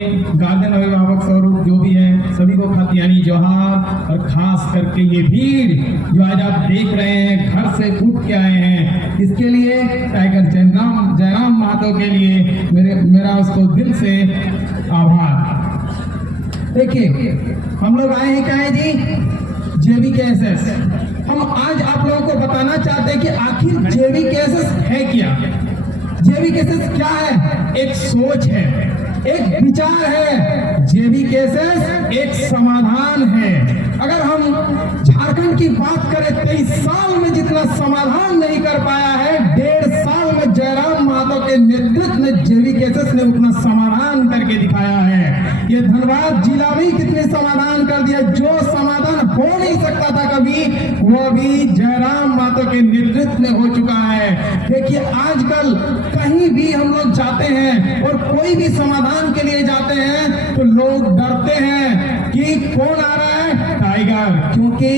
Garden अभिभावक स्वरूप जो भी है सभी को खातियानी जोहार। और खास करके ये भीड़ जो आज आप देख रहे हैं घर से उठ के आए हैं, इसके लिए टाइगर जयराम महतो के लिए मेरा उसको दिल से आभार। देखिए हम लोग आए हैं क्या है जी, JVKSS। हम आज आप लोगों को बताना चाहते हैं कि आखिर JVKSS है क्या। JVKSS क्या है? एक सोच है, एक विचार है। JVKSS एक समाधान है। अगर हम झारखंड की बात करें, 23 साल में जितना समाधान नहीं कर पाया है, 1.5 साल में जयराम महतो के नेतृत्व में JVKSS ने उतना समाधान करके दिखाया है। ये धनबाद जिला भी कितने समाधान कर दिया। जो समाधान हो नहीं सकता था कभी, वो भी जयराम महतो के नेतृत्व में हो चुका है। देखिए आजकल कहीं भी हम लोग जाते हैं और कोई भी समाधान के लिए जाते हैं तो लोग डरते हैं कि कौन आ रहा है, टाइगर। क्योंकि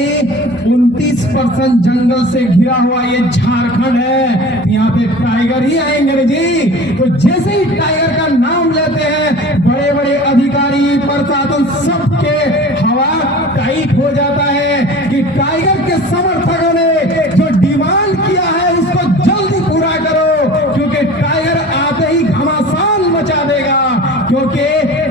29% जंगल से घिरा हुआ ये झारखंड है, यहाँ पे टाइगर ही आएंगे रे जी। तो जैसे ही टाइगर का नाम लेते हैं, बड़े बड़े अधिकारी प्रशासन सबके हवा टाइट हो जाता है कि टाइगर के समर्थकों ने जो डिमांड किया है उसको जल्दी पूरा करो, क्योंकि टाइगर आते ही घमासान मचा देगा। क्योंकि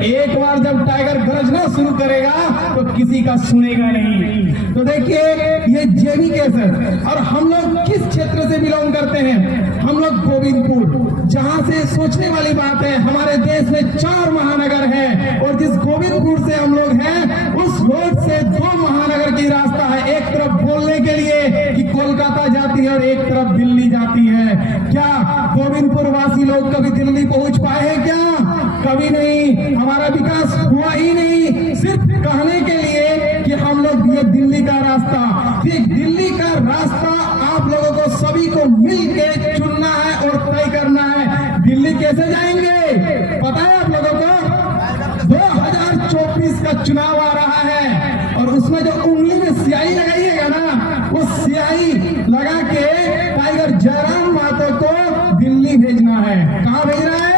एक बार जब टाइगर गरजना शुरू करेगा तो किसी का सुनेगा नहीं। तो देखिए ये JVKSS। और हम लोग किस क्षेत्र से बिलोंग करते हैं? हम लोग गोविंदपुर। जहां से सोचने वाली बात है, हमारे देश में 4 महानगर है और जिस गोविंदपुर से हम लोग हैं उस रोड से 2 महानगर की रास्ता है। एक तरफ बोलने के लिए कि कोलकाता जाती है और एक तरफ दिल्ली जाती है। क्या गोविंदपुर वासी लोग कभी दिल्ली पहुंच पाए हैं? क्या कभी नहीं। हमारा विकास हुआ ही नहीं। सिर्फ कहने के लिए कि हम लोग ये दिल्ली का रास्ता, ये दिल्ली का रास्ता आप लोगों को सभी को मिलकर चुनना है और तय करना है। दिल्ली कैसे जाएंगे पता है आप लोगों को? 2024 का चुनाव आ रहा है और उसमें जो उंगली में स्याही लगाइएगा ना, वो स्याही लगा के टाइगर जयराम महतो को दिल्ली भेजना है। कहाँ भेजना है?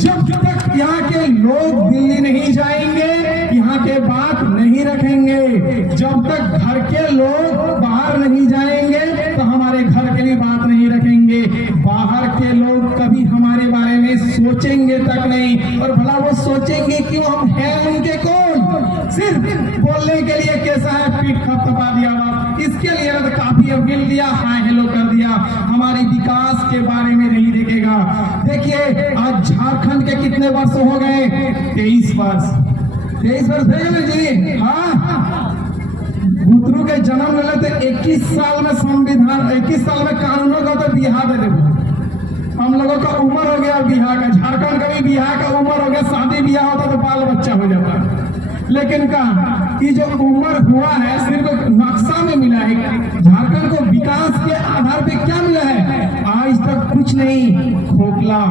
जब तक यहाँ के लोग दिल्ली नहीं जाएंगे, यहाँ के बात नहीं रखेंगे, जब तक घर के लोग बाहर नहीं जाएंगे तो हमारे घर के लिए बात नहीं रखेंगे। बाहर के लोग कभी हमारे बारे में सोचेंगे तक नहीं। और भला वो सोचेंगे क्यों? हम हैं उनके कौन? सिर्फ बोलने के लिए कैसा है, पीठ थपथपा दिया बात, इसके लिए तो काफी अपील दिया, हाय हेलो कर दिया, हमारे विकास के बारे में नहीं देखेगा। देखिए आज झारखंड के कितने वर्ष हो गए? 23 वर्ष। 23 वर्ष देंगे जी। हाँ, बुतरू के जन्म ले लेते 21 साल में संविधान, 21 साल में कानूनों का तो बिहार दे देते। हम लोगों का उम्र हो गया बिहार का। झारखंड का भी बिहार का उम्र हो गया। शादी ब्याह होता तो बाल बच्चा हो जाता। लेकिन कहा कि जो उम्र हुआ है सिर्फ नक्शा में मिला है। झारखंड को विकास के आधार पे क्या मिला है? आज तक कुछ नहीं। खोखला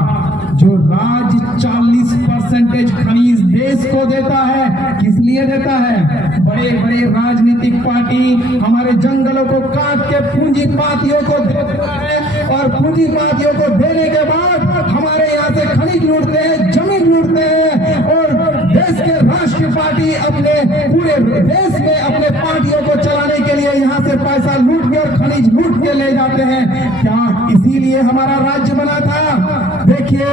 जो राज्य 40% खनिज देश को देता है, किस लिए देता है? बड़े बड़े राजनीतिक पार्टी हमारे जंगलों को काट के पूंजीपातियों को देता है और पूंजीपातियों को देने के बाद हमारे यहाँ से खनिज लूटते हैं, जमीन लूटते हैं और देश के राष्ट्रीय पार्टी अपने पूरे देश में अपने पार्टियों को चलाने के लिए यहाँ से पैसा लूट के और खनिज लूट के ले जाते हैं। क्या इसीलिए हमारा राज्य बना था? देखिए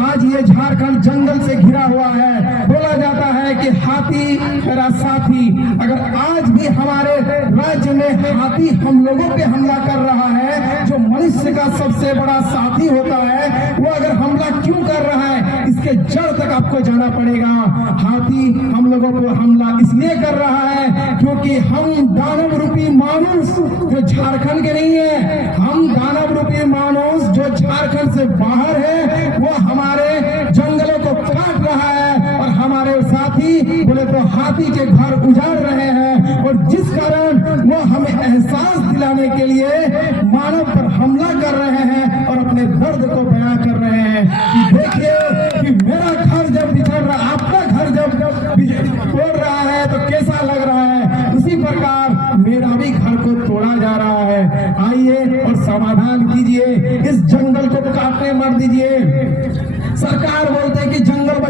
आज ये झारखंड जंगल से घिरा हुआ है। बोला जाता है कि हाथी मेरा साथी। अगर आज भी हमारे राज्य में हाथी हम लोगों पे हमला कर रहा है, जो मनुष्य का सबसे बड़ा साथी होता है, वो अगर हमला क्यों कर रहा है, इसके जड़ तक आपको जाना पड़ेगा। हाथी हम लोगों को हमला इसलिए कर रहा है क्योंकि हम दानव रूपी मानुस जो झारखंड के नहीं है, हम दानव रूपी मानुस जो झारखंड से बाहर है, वो हमारे जंगलों को काट रहा है और हमारे साथी बोले तो हाथी के घर उजाड़ रहे हैं। और जिस कारण वो हमें एहसास दिलाने के लिए मानव पर हमला कर रहे हैं और अपने दर्द को बयां कर रहे हैं कि देखिए कि मेरा घर जब बिछड़ रहा, आपका घर जब तोड़ रहा है तो कैसा लग रहा है, उसी प्रकार मेरा भी घर को तोड़ा जा रहा है। आइए और समाधान कीजिए, इस जंगल को काटने मत दीजिए। सरकार बोलते हैं कि जंगल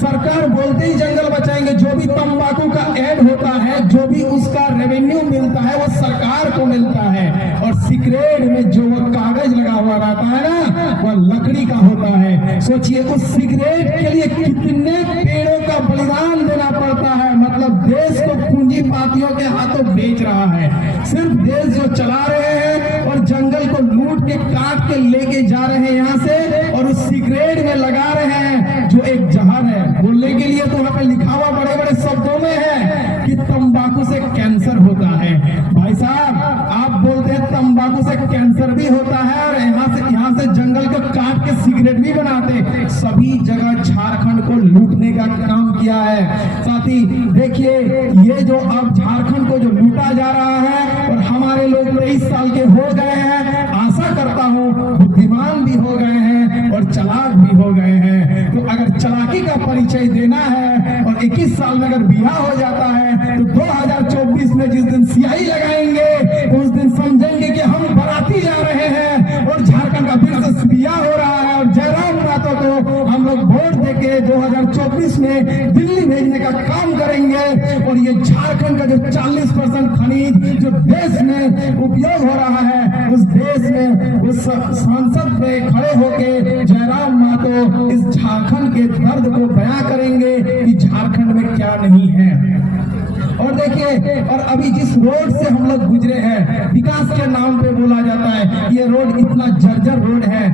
सरकार बोलते ही जंगल बचाएंगे, जो भी तंबाकू का ऐड होता है, जो भी उसका रेवेन्यू मिलता है वो सरकार को मिलता है। और सिगरेट में जो वो कागज लगा हुआ रहता है ना, वह लकड़ी का होता है। सोचिए उस सिगरेट के लिए कितने पेड़ों का बलिदान देना पड़ता है। मतलब देश को पूंजीपतियों के हाथों बेच रहा है। सिर्फ देश जो चला रहे हैं और जंगल को लूट के काट के लेके जा रहे हैं यहाँ से, और उस सिगरेट में लगा रहे हैं जो एक जहर है। बोलने के लिए तो वहां पे लिखा हुआ बड़े बड़े शब्दों में है कि तंबाकू से कैंसर होता है। भाई साहब, आप बोलते हैं तंबाकू से कैंसर भी होता है, और यहाँ से जंगल को काट के सिगरेट भी बनाते। सभी जगह झारखंड को लूटने का काम किया है। साथ ही देखिए, ये जो अब झारखंड को जो लूटा जा रहा है, और हमारे लोग 23 साल के हो गए हैं, आशा करता हूँ बुद्धिमान भी हो गए हैं और चालाक भी हो गए हैं। तो अगर चालाकी का परिचय देना है और 21 साल में अगर बिहा हो जाता है, तो 2024 में जिस दिन सियाही लगाएंगे उस दिन समझेंगे कि हम बाराती जा रहे हैं और झारखंड का फिर से बिहा हो रहा है। और जयराम महतो को हम लोग वोट देके 2024 में दिल्ली भेजने का काम करेंगे। और ये झारखंड का जो 40% खनिज जो देश में उपयोग हो रहा है, उस देश में उस संसद में खड़े होके जयराम महतो इस झारखंड के दर्द को बयां करेंगे कि झारखंड में क्या नहीं है। और देखिए, और अभी जिस रोड से हम लोग गुजरे हैं, विकास के नाम पे बोला जाता है ये रोड इतना जर्जर रोड है।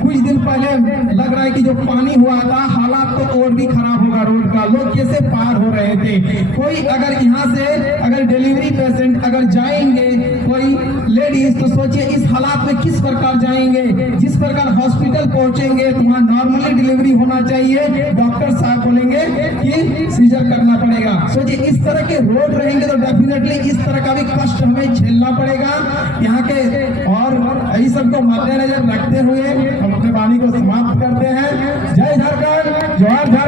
कुछ दिन पहले लग रहा है कि जो पानी हुआ था, हालात तो और भी खराब होगा रोड का। लोग कैसे पार हो रहे थे। कोई अगर यहाँ से अगर डिलीवरी पेशेंट अगर जाएंगे, कोई लेडीज, तो सोचिए इस हालात में किस प्रकार जाएंगे। जिस प्रकार हॉस्पिटल पहुंचेंगे तो वहाँ नॉर्मली डिलीवरी होना चाहिए, डॉक्टर साहब बोलेंगे कि सीजर करना पड़ेगा। सोचिए इस तरह के रोड रहेंगे तो डेफिनेटली इस तरह का भी कष्ट हमें झेलना पड़ेगा यहाँ के। और यही सबको मद्देनजर रखते हुए हम अपने वाणी को समाप्त करते हैं। जय झारखंड, जवाहर झारखंड।